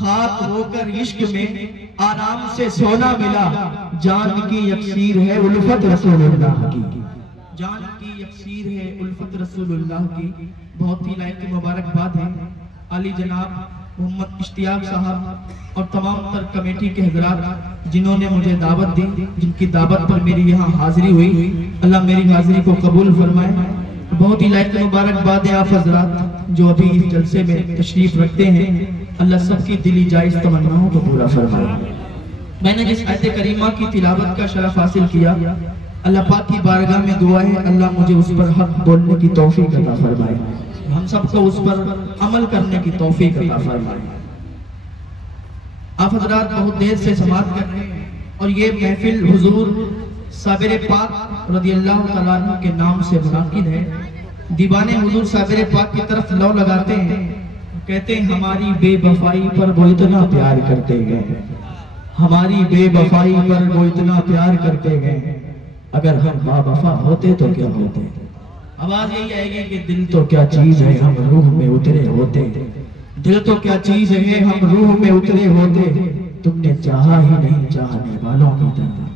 खाक होकर इश्क में आराम से सोना मिला, जान की यकसीर है उल्फत रसूलुल्लाह की, जान की यकसीर है उल्फत रसूलुल्लाह की। बहुत ही लायक मुबारकबाद है अली जनाब मोहम्मद इश्तियाक साहब और तमाम तर कमेटी के हजरात जिन्होंने मुझे दावत दी, जिनकी दावत पर मेरी यहाँ हाजिरी हुई। अल्लाह मेरी हाजिरी को कबूल फरमाए। बहुत ही लायक मुबारकबाद है आप हजरात जो अभी इस जलसे में तशरीफ रखते हैं। अल्लाह सबकी दिली जायज तमन्नाओं को पूरा फरमाए। मैंने जिस आयत करीमा की तिलावत का शरफ हासिल किया, अल्लाह पाक की बारगाह में दुआ है अल्लाह मुझे उस पर हक बोलने की तौफीक अता फरमाए, हम सबको उस पर अमल करने की तौफीक अता फरमाए। आप हजरात बहुत देर से समाअत कर रहे हैं और ये महफिल हुजूर साबिर पाक रदियल्लाहु तआला अन्हु के नाम से मुनाकिद है। दीवाने हुजूर साबिर पाक की तरफ लौ लगाते हैं, कहते हैं हमारी बेवफाई पर वो इतना प्यार करते गए, हमारी बेवफाई पर वो इतना प्यार करते गए, अगर हम बावफा होते तो क्या होते। आवाज यही आएगी कि दिल तो क्या चीज है हम रूह में उतरे होते, दिल तो क्या चीज है हम रूह में उतरे होते, तुमने चाहा ही नहीं चाहने वालों की तरह,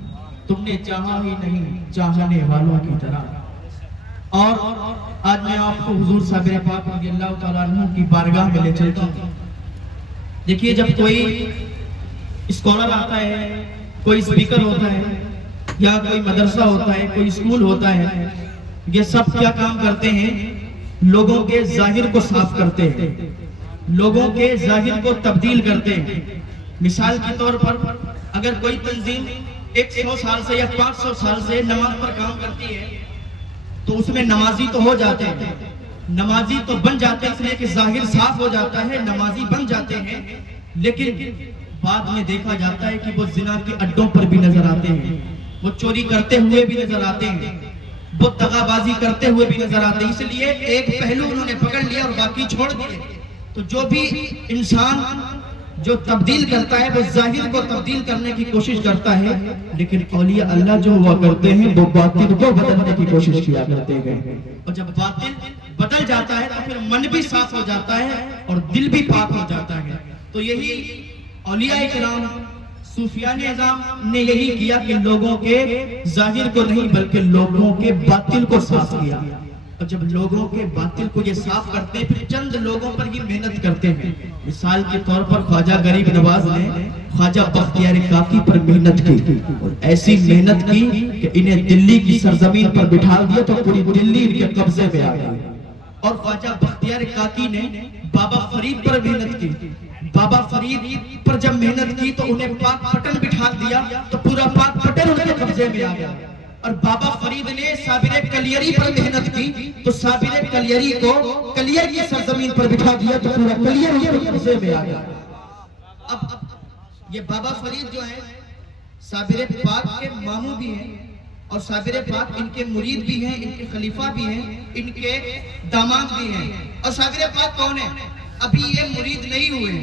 तुमने चाहा ही नहीं चाहने वालों की तरह। और आज मैं आपको हुजूर साबिर पाक रज़ियल्लाहु तआला अन्हु की बारगाह में ले चलता हूँ। देखिए जब कोई स्कॉलर आता है, कोई स्पीकर होता है या कोई मदरसा होता है, कोई स्कूल होता है, ये सब क्या काम करते हैं? लोगों के जाहिर को साफ करते हैं, लोगों के जाहिर को तब्दील करते हैं। मिसाल के तौर पर अगर कोई तंजीम 100 साल से या 500 साल से नमाज पर काम करती है तो उसमें नमाजी तो हो जाते हैं, नमाजी तो बन जाते हैं, इसलिए कि जाहिर साफ हो जाता है, नमाजी बन जाते हैं। लेकिन बाद में देखा जाता है कि वो जिना के अड्डों पर भी नजर आते हैं, वो चोरी करते हुए भी नजर आते हैं, वो दगाबाजी करते हुए भी नजर आते हैं। इसलिए एक पहलू उन्होंने पकड़ लिया और बाकी छोड़ दिए। तो जो भी इंसान जो तब्दील करता है वो जाहिर को तब्दील करने की कोशिश करता है, लेकिन औलिया अल्लाह जो हुआ करते हैं वो बातिल को बदलने की कोशिश किया करते हैं। और जब बातिल बदल जाता है तो फिर मन भी साफ हो जाता है और दिल भी पाक हो जाता है। तो यही औलिया इकराम सूफियाने निज़ाम ने यही किया कि लोगों के जाहिर को नहीं बल्कि लोगों के बातिल को साफ किया। और जब लोगों के बातिल को ये साफ करते हैं फिर चंद लोगों पर ही मेहनत करते हैं। मिसाल के तौर पर ख्वाजा गरीब नवाज ने ख्वाजा बख्तियार काकी पर मेहनत की और ऐसी मेहनत की कि इन्हें दिल्ली की सरजमीन पर बिठा दिया तो पूरी दिल्ली इनके कब्जे में आ गई। और ख्वाजा बख्तियार काकी ने बाबा फरीद पर मेहनत की, बाबा फरीद पर जब मेहनत की तो उन्हें पाक पटन बिठा दिया तो पूरा पाक पटन उनके कब्जे में आ गया। और बाबा फरीद ने साबिर कलियरी पर मेहनत की तो साबिर कलियरी को कलियर की सरजमीन पर बिठा दिया तो पूरा कलियर उनके कब्जे में आ गया। अब ये बाबा फरीद जो है साबिर पाक के मामू भी हैं और साबिर पाक इनके मुरीद भी हैं, इनके खलीफा भी हैं, इनके दामाद भी हैं। और साबिर पाक कौन है? अभी ये मुरीद नहीं हुए,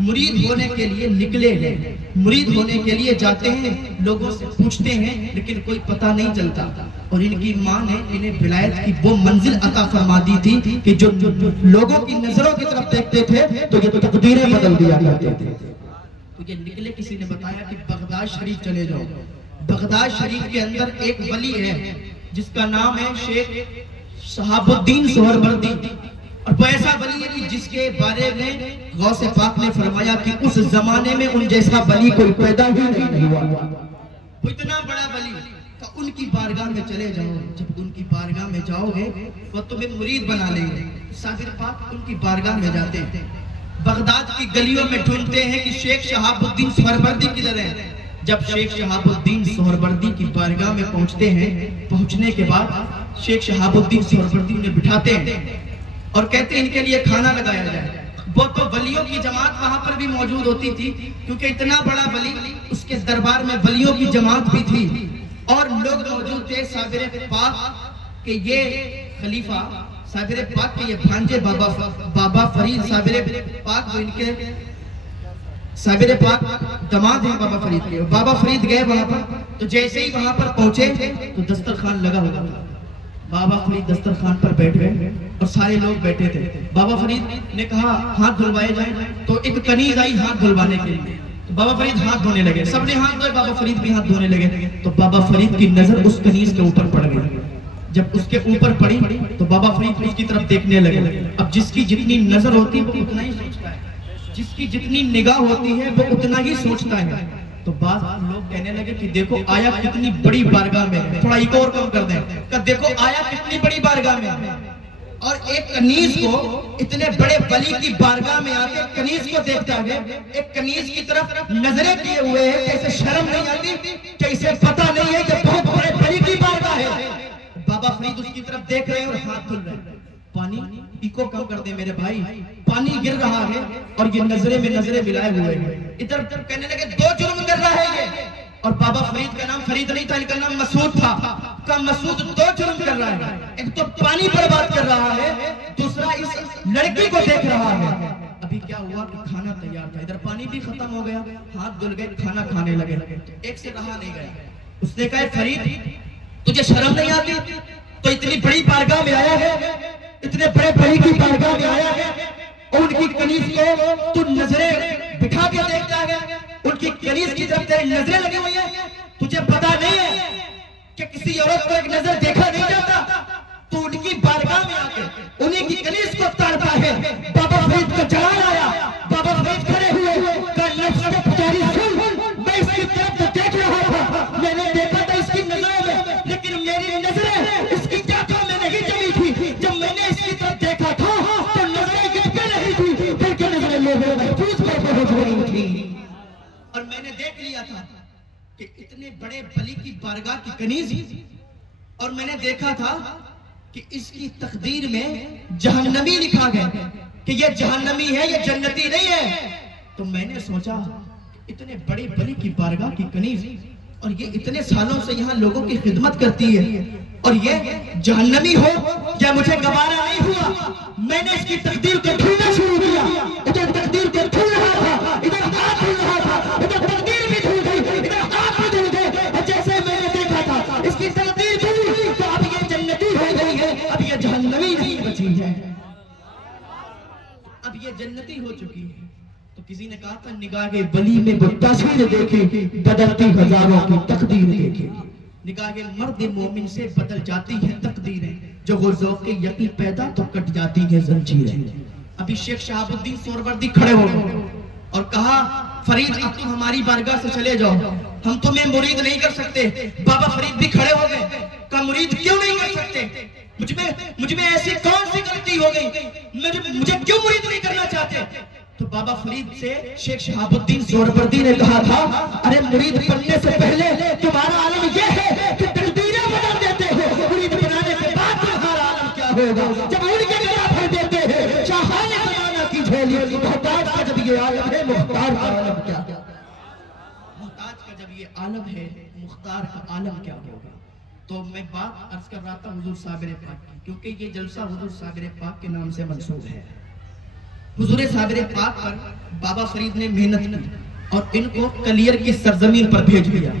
मुरीद होने के लिए निकले हैं, मुरीद होने के लिए जाते हैं, लोगों से पूछते हैं लेकिन कोई पता नहीं चलता। और इनकी माँ ने इन्हें विलायत की वो मंजिल अता फरमा दी थी कि जो लोगों की नजरों की तरफ देखते थे तो ये तकदीरें बदल दिया करते थे। तो ये निकले, किसी ने बताया कि बगदाद शरीफ चले जाओ। बगदाद शरीफ के अंदर एक वली है जिसका नाम है शेख शहाबुद्दीन सोहरवर्दी। और वो ऐसा वली है कि जिसके बारे में गौसे पाक ने फरमाया कि उस जमाने में उन जैसा वली कोई पैदा ही नहीं हुआ। वो इतना बड़ा वली, तो उनकी बारगाह में चले जाओ। जब उनकी बारगाह में जाओगे वो तुम्हें मुरीद बना लेंगे। साबिर पाक उनकी बारगाह में जाते हैं, बगदाद की गलियों में ढूंढते हैं कि शेख शहाबुद्दीन सोहरवर्दी किधर है। जब शेख शहाबुद्दीन सोहरवर्दी की बारगाह में पहुंचते हैं, पहुंचने के बाद शेख शहाबुद्दीन सोहरवर्दी उन्हें बिठाते हैं और कहते हैं इनके लिए खाना लगाया जाए। वो तो वलियों की जमात वहां पर भी मौजूद होती थी क्योंकि इतना बड़ा वली, उसके दरबार में वलियों की जमात भी थी और लोग मौजूद थे। साबिर पाक के ये खलीफा, साबिर पाक के ये भांजे बाबा फरीद साबिर पाक जो इनके साबिर पाक दामाद हैं बाबा फरीद के। बाबा फरीद गए वहां पर, तो जैसे ही वहां पर पहुंचे तो दस्तरखान लगा हुआ था। बाबा फरीद दस्तरखान पर बैठ गए और सारे लोग बैठे थे। बाबा फरीद ने कहा हाथ धुलवाए जाए, तो एक कनीज आई हाथ धुलवाने के लिए। तो बाबा फरीद हाथ धोने लगे, सबने हाथ धोए, बाबा फरीद भी हाथ धोने लगे। तो बाबा फरीद की नजर उस कनीज के ऊपर पड़ गई। जब उसके ऊपर पड़ी तो बाबा फरीद उसकी तरफ देखने लगे। अब जिसकी जितनी नजर होती है वो उतना ही सोचता है, जिसकी जितनी निगाह होती है वो उतना ही सोचता है। तो बाद लोग कहने लगे कि देखो आया कितनी बड़ी बारगाह में, थोड़ा इको और कम कर दें, कि देखो आया कितनी बड़ी बारगाह में। और एक कनीज को इतने बड़े वली की बारगाह में आके कनीज को देखता है, एक कनीज की तरफ नजरें किए हुए है, कैसे शर्म नहीं आती, कैसे पता नहीं है कि बहुत बड़े वली की बारगाह है। बाबा फरीद उसकी तरफ देख रहे हैं और हाथ धुल रहे हैं। पानी इको कम कर दे मेरे भाई, पानी गिर रहा है और ये नजरे में नजरें मिलाए हुए हैं। इधर कहने लगे दो जुर्म कर रहा है ये। और बाबा फरीद का नाम फरीद नहीं था, इनका नाम मसूद था। का मसूद दो जुर्म कर रहा है, एक तो पानी बर्बाद कर रहा है, दूसरा इस लड़की को देख रहा है। अभी क्या हुआ कि खाना तैयार था, इधर पानी भी खत्म हो गया, हाथ धुल गए, खाना खाने लगे। एक से रहा नहीं गया, उसने कहा फरीद तुझे शर्म नहीं आती, तो इतनी बड़ी बारगाह में आया है, इतने बड़े बड़ी की बारगाह में आया है और उनकी कनीज को तू नजरें बिठा के देखता है, उनकी कनीज की तरफ तेरी नजरें लगी हुई है। तुझे पता नहीं है कि किसी औरत को एक नजर देखा नहीं जाता, तो उनकी बारगाह में आके उन्हीं की कनीज को ताड़ता है। बाबा फरीद को जला आया, बाबा फरीद खड़े हुए, मैं इसकी तरफ देख रहा था, मैंने देखा था इसकी नजरों में, लेकिन मेरी नजरें इसकी जांचों में नहीं जमी थी। जब मैंने इसकी तरफ देखा था तो नजरें गिर पे नहीं थी, बल्कि नजरें लोगों महफूज पर पहुंच रही थी। और मैंने देख लिया था कि इतने बड़े बली की बारगाह की कनीज, और मैंने देखा था कि इसकी तकदीर में जहन्नमी लिखा गया कि ये जहन्नमी है, ये जन्नती नहीं है। तो मैंने सोचा इतने बड़े बली की बारगाह की कनीज, और ये इतने सालों से यहाँ लोगों की खिदमत करती है, और ये जहन्नमी हो या मुझे गवारा नहीं हुआ। मैंने इसकी तकदीर को ढूंढना शुरू किया, इधर तकदीर को ढूंढ रहा था, इधर हाथ ढूंढ रहा था, इधर तकदीर भी ढूंढ गई, इधर हाथ भी ढूंढ गए। और जैसे मैंने देखा था इसकी तकदीर ढूंढी, तो अब ये जन्नती हो गई है, अब ये जहन्नमी नहीं बची है, अब ये जन्नती हो चुकी है। तो किसी ने कहा था निगाह के बली में वो तस्वीर देखी, बदलती हजारों की तकदीर देखी। निगाह के मर्द मोमिन से बदल जाती है तकदीरें, जो गुर्जों के यकीन पैदा तो कट जाती है जंजीरें। अभी शेख शहाबुद्दीन सोहरवर्दी खड़े हो गए और कहा फरीद अब तुम हमारी बारगाह से चले जाओ, हम तुम्हें मुरीद नहीं कर सकते। बाबा फरीद भी खड़े हो गए, का मुरीद क्यों नहीं कर सकते, मुझमें ऐसी कौन सी गलती हो गई, मुझे क्यों मुरीद नहीं करना चाहते। तो बाबा फरीद से शेख शहाबुद्दीन सोहरवर्दी ने कहा था अरे मुरीद बनने से पहले तुम्हारा आलम यह है कि तकदीरें बदल देते हो, मुरीद बनाने के बाद तुम्हारा आलम क्या होगा, जब उनके गला भर देते हैं शाहाने ज़माना की झोली। मुहताज का जब ये आलम है, मुख्तार का आलम क्या, मुहताज का जब ये आलम है, मुख्तार का आलम क्या होगा। तो मैं बात अर्ज कर रहा था हुजूर साबिर पाक की, क्योंकि ये जलसा हुजूर साबिर पाक के नाम से मंसूब है। हुजूर साबिर पाक पर बाबा फरीद ने मेहनत की और इनको कलियर की सरजमीन पर भेज दिया।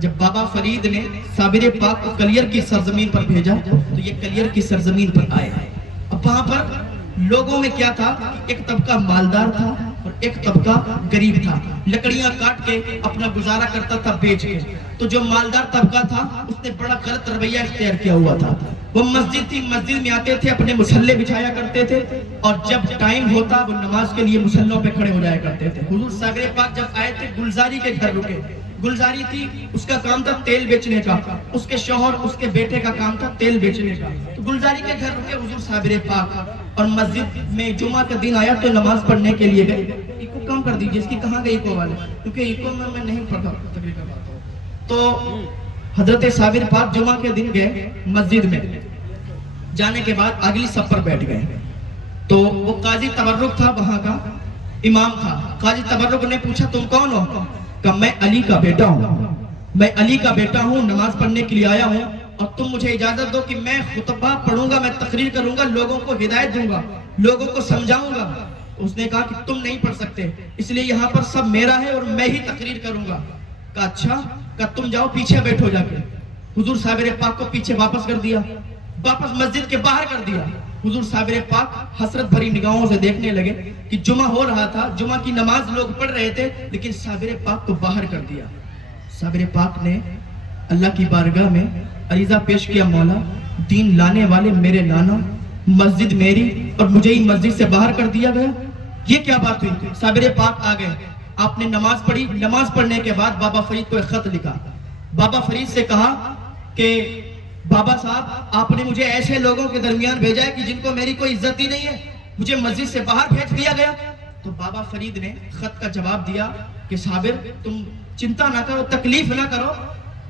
जब बाबा फरीद ने साबिर पाक को कलियर की सरजमीन पर भेजा तो ये कलियर की सरजमीन पर आए। अब वहां पर लोगों में क्या था, एक तबका मालदार था और एक तबका गरीब था, लकड़ियां काट के अपना गुजारा करता था बेच के। तो जो मालदार तबका था उसने बड़ा गलत रवैया इख्तियार किया हुआ था। वो मस्जिद थी, मस्जिद में आते थे, अपने मुसल्ले बिछाया करते थे और जब टाइम होता वो नमाज के लिए मुसल्लों पे खड़े हो जाया करते थे। हुजूर साबिर पाक जब आए थे गुलजारी के घर रुके, गुलजारी थी, उसका काम था तेल बेचने का, उसके शौहर उसके बेटे का काम था तेल बेचने का। तो गुलजारी के घर रुके हुजूर साबिर पाक और मस्जिद में जुमा का दिन आया तो नमाज पढ़ने के लिए गए। इको कम कर दीजिए, इसकी कहाँ गई इको वाले, क्योंकि इको में मैं नहीं पढ़ता तकरीबन। तो हजरत साबिर पाक जुमा के दिन गए मस्जिद में, जाने के बाद अगली सब पर बैठ गए। तो वो काजी तबर्रुक था, वहां का इमाम था। काजी तबर्रुक ने पूछा तुम कौन हो, कहा मैं अली का बेटा हूँ, मैं अली का बेटा हूँ, नमाज पढ़ने के लिए आया हूँ और तुम मुझे इजाजत दो कि मैं खुतबा पढ़ूंगा, मैं तकरीर करूंगा, लोगों को हिदायत दूंगा, लोगों को समझाऊंगा। उसने कहा कि तुम नहीं पढ़ सकते, इसलिए यहाँ पर सब मेरा है और मैं ही तकरीर करूंगा। कहा अच्छा, कहा तुम जाओ पीछे बैठो जाके। हुजूर साबिर पाक को पीछे वापस कर दिया। वापस मस्जिद के बाहर कर दिया। हुजूर साबिर पाक हसरत भरी निगाहों से देखने लगे कि जुमा हो रहा था, जुमा की नमाज लोग पढ़ रहे थे, लेकिन साबिर पाक को बाहर कर दिया। साबिर पाक ने अल्लाह की बारगाह में अरीजा पेश किया, मौला दीन लाने वाले मेरे नाना, मस्जिद मेरी और मुझे ही मस्जिद से बाहर कर दिया गया, ये क्या बात हुई? साबिर पाक आ गए, आपने नमाज पढ़ी। नमाज पढ़ने के बाद बाबा फरीद को एक खत लिखा। बाबा फरीद से कहा कि बाबा साहब, आपने मुझे ऐसे लोगों के दरमियान भेजा है कि जिनको मेरी कोई इज्जत ही नहीं है, मुझे मस्जिद से बाहर भेज दिया गया। तो बाबा फरीद ने खत का जवाब दिया कि साबिर तुम चिंता ना करो, तकलीफ ना करो,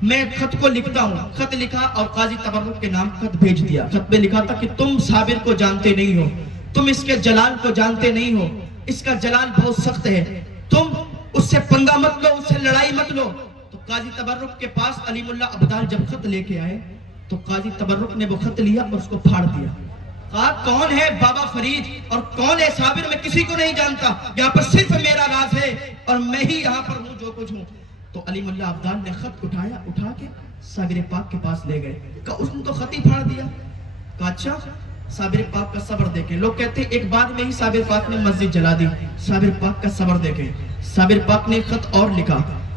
मैं खत को लिखता हूँ। खत लिखा और काजी तबर्रुक के नाम खत भेज दिया। खत में लिखा था कि तुम साबिर को जानते नहीं हो, तुम इसके जलाल को जानते नहीं हो, इसका जलाल बहुत सख्त है, तुम उससे पंगा मत लो, उससे लड़ाई मत लो। तो काजी तबर्रुक के पास अलीमुल्लाह अब्दाल जब खत लेके आए तो काजी तबर्रुक ने वो खत लिया और उसको फाड़ दिया। कहा कौन है बाबा फरीद और कौन है साबिर, मैं किसी को नहीं जानता, यहाँ पर सिर्फ मेरा राज है और मैं ही यहाँ पर हूँ जो कुछ हूँ। तो अलीमुल्लाह अब्दाल ने खत उठाया, उठा के साबिर पाक के पास ले गए। कहा उसने तो खत ही फाड़ दिया। कहा अच्छा, साबिर पाक का सब्र देखें। लोग कहते हैं एक बार में ही साबिर पाक ने मस्जिद जला दी। साबिर पाक का सब्र देखें। साबिर पाक ने खत और लिखा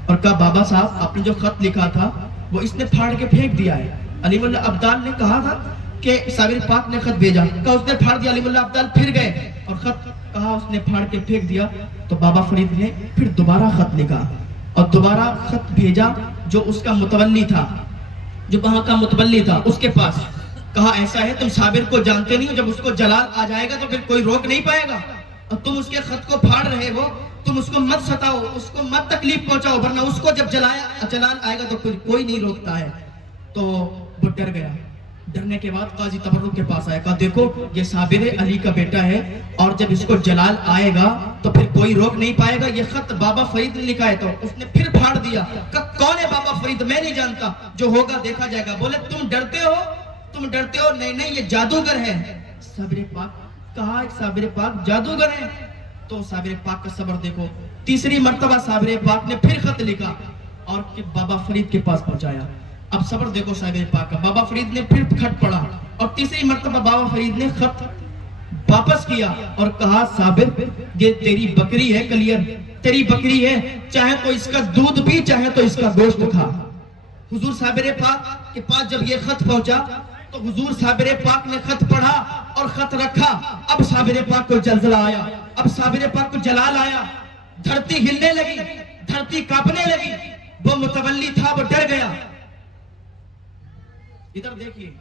और कहा बाबा साहब, आपने जो खत लिखा था वो इसने फाड़ के फेंक दिया है। अलीमुल्लाह अब्दाल ने कहा था कि साबिर पाक ने खत भेजा, कहा उसने फाड़ दिया। अलीमुल्लाह अब्दाल फिर गए और खत कहा उसने फाड़ के फेंक दिया। तो बाबा फरीद ने फिर दोबारा खत लिखा और दोबारा खत भेजा जो उसका मुतवल्ली था, जो वहां का मुतवल्ली था, उसके पास। कहा ऐसा है, तुम साबिर को जानते नहीं हो, जब उसको जलाल आ जाएगा तो फिर कोई रोक नहीं पाएगा, और तुम उसके खत को फाड़ रहे हो, तुम उसको मत सताओ, उसको मत तकलीफ पहुंचाओ, वरना उसको जब जलाल आएगा तो कोई नहीं रोकता है। तो वो डर गया। डरने के बाद काजी तबर्रुक के पास आया, कहा देखो ये साबिर अली का बेटा है और जब इसको जलाल आएगा तो फिर कोई रोक नहीं पाएगा। ये खत बाबा फरीद ने लिखा है। तो उसने फिर फाड़ दिया। कहा कौन है बाबा फरीद, मैं नहीं जानता, जो होगा देखा जाएगा। बोले तुम डरते हो, तुम डरते हो? नहीं नहीं, ये जादूगर है। साबिर पाक कहा साबिर पाक जादूगर है? तो साबिर पाक का सब्र देखो। तीसरी मर्तबा साबिर पाक ने फिर खत लिखा और बाबा फरीद के पास पहुंचाया। अब सब्र देखो साबिर पाक का। बाबा फरीद ने फिर खत पढ़ा और तीसरी मर्तबा बाबा फरीद ने खत वापस किया और कहा साबिर ये तेरी बकरी है, कलियर तेरी बकरी है, चाहे तो इसका दूध पी, चाहे तो इसका गोश्त खा। हुजूर साबिर पाक के पास जब ये खत पहुंचा तो हुजूर साबिर पाक ने खत पढ़ा और खत रखा। अब साबिर पाक को जलजला आया, अब साबिर पाक को जलाल आया, धरती हिलने लगी, धरती कांपने लगी। वो मुतवल्ली था, वो डर गया। इधर देखिए।